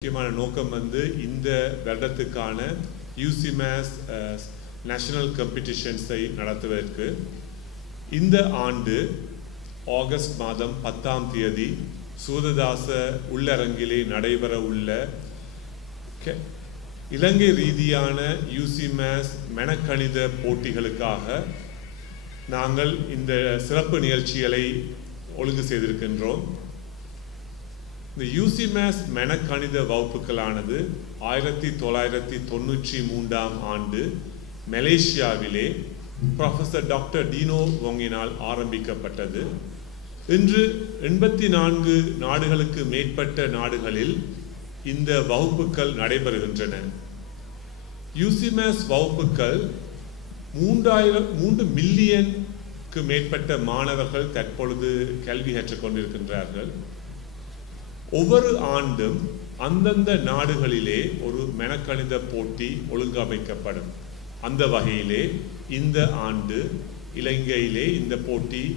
முக்கியமான நோக்கம் வந்து இந்த வருடத்துக்கான யூசிமேஸ் நேஷனல் காம்படிஷன்ஸை நடத்துவதற்கு. இந்த ஆண்டு ஆகஸ்ட் மாதம் பத்தாம் தேதி சூததாச உள்ளரங்கிலே நடைபெற உள்ள இலங்கை ரீதியான யூசிமேஸ் மெனக்கணித போட்டிகளுக்காக நாங்கள் இந்த சிறப்பு நிகழ்ச்சிகளை ஒழுங்கு செய்திருக்கின்றோம். இந்த யூசிமேஸ் மெனக்கணித வகுப்புகளானது ஆயிரத்தி தொள்ளாயிரத்தி தொண்ணூற்றி மூன்றாம் ஆண்டு மலேசியாவிலே ப்ரொஃபசர் டாக்டர் டீனோ வொங்கினால் ஆரம்பிக்கப்பட்டது. இன்று எண்பத்தி நான்கு நாடுகளுக்கு மேற்பட்ட நாடுகளில் இந்த வகுப்புகள் நடைபெறுகின்றன. யூசிமேஸ் வகுப்புகள் மூன்றாயிரம் மூன்று மில்லியனுக்கு மேற்பட்ட மாணவர்கள் தற்பொழுது கல்வி கற்றுக்கொண்டிருக்கின்றார்கள். கொண்டிருக்கின்றார்கள் ஒவ்வொரு ஆண்டும் அந்தந்த நாடுகளிலே ஒரு மெனக்கணித போட்டி ஒழுங்கமைக்கப்படும். அந்த வகையிலே இந்த ஆண்டு இலங்கையிலே இந்த போட்டி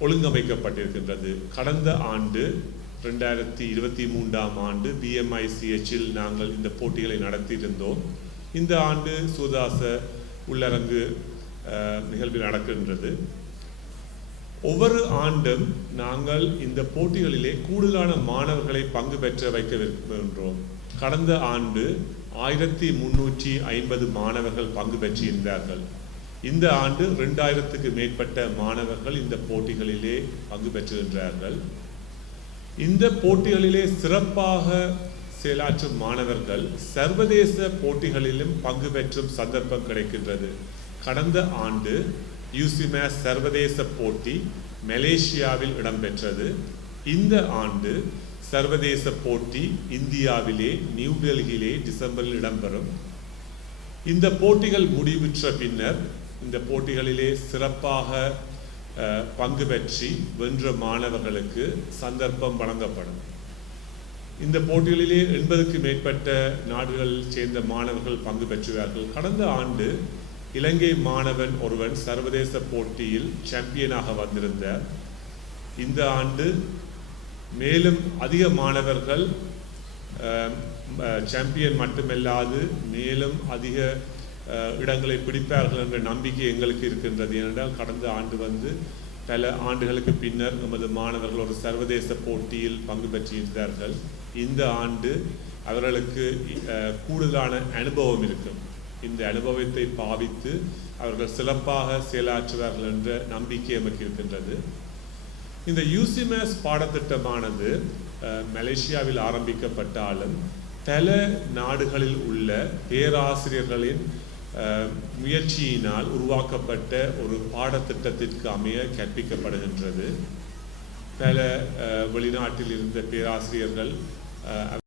ஒழுங்கமைக்கப்பட்டிருக்கின்றது. கடந்த ஆண்டு ரெண்டாயிரத்தி இருபத்தி மூன்றாம் ஆண்டு பிஎம்ஐசிஹெச்சில் நாங்கள் இந்த போட்டிகளை நடத்தியிருந்தோம். இந்த ஆண்டு சூதாச உள்ளரங்கு நிகழ்வு நடக்கின்றது. ஒவ்வொரு ஆண்டும் நாங்கள் இந்த போட்டிகளிலே கூடுதலான மாணவர்களை பங்கு பெற்ற வைக்க விரும்புகின்றோம் கடந்த ஆண்டு ஆயிரத்தி முன்னூற்றி ஐம்பது மாணவர்கள் பங்கு பெற்றிருந்தார்கள். இந்த ஆண்டு ரெண்டாயிரத்துக்கு மேற்பட்ட மாணவர்கள் இந்த போட்டிகளிலே பங்கு பெற்றுகின்றார்கள் இந்த போட்டிகளிலே சிறப்பாக செயலாற்றும் மாணவர்கள் சர்வதேச போட்டிகளிலும் பங்கு பெற்றும் சந்தர்ப்பம் கிடைக்கின்றது. கடந்த ஆண்டு யூசிமேஸ் சர்வதேச போட்டி மலேசியாவில் இடம்பெற்றது. இந்த ஆண்டு சர்வதேச போட்டி இந்தியாவிலே நியூ டெல்லியிலே டிசம்பரில் இடம்பெறும். இந்த போட்டிகள் முடிவுற்ற பின்னர் இந்த போட்டிகளிலே சிறப்பாக பங்கு பெற்றி வென்ற மாணவர்களுக்கு சந்தர்ப்பம் வழங்கப்படும். இந்த போட்டிகளிலே எண்பதுக்கு மேற்பட்ட நாடுகளில் சேர்ந்த மாணவர்கள் பங்கு பெற்றுவார்கள் கடந்த ஆண்டு இலங்கை மாணவன் ஒருவன் சர்வதேச போட்டியில் சாம்பியனாக வந்திருந்தார் இந்த ஆண்டு மேலும் அதிக மாணவர்கள் சாம்பியன் மட்டுமல்லாது மேலும் அதிக இடங்களை பிடிப்பார்கள் என்ற நம்பிக்கை எங்களுக்கு இருக்கின்றது. ஏனென்றால் கடந்த ஆண்டு வந்து பல ஆண்டுகளுக்கு பின்னர் நமது மாணவர்கள் ஒரு சர்வதேச போட்டியில் பங்கு பெற்றிருந்தார்கள். இந்த ஆண்டு அவர்களுக்கு கூடுதலான அனுபவம் இருக்கும். இந்த அனுபவத்தை பாவித்து அவர்கள் சிறப்பாக செயலாற்றுவார்கள் என்ற நம்பிக்கை நமக்கு இருக்கின்றது. இந்த யூசிமேஸ் பாடத்திட்டமானது மலேசியாவில் ஆரம்பிக்கப்பட்டாலும் பல நாடுகளில் உள்ள பேராசிரியர்களின் முயற்சியினால் உருவாக்கப்பட்ட ஒரு பாடத்திட்டத்திற்கு அமைய கற்பிக்கப்படுகின்றது. பல வெளிநாட்டில் இருந்த பேராசிரியர்கள் அஹ்,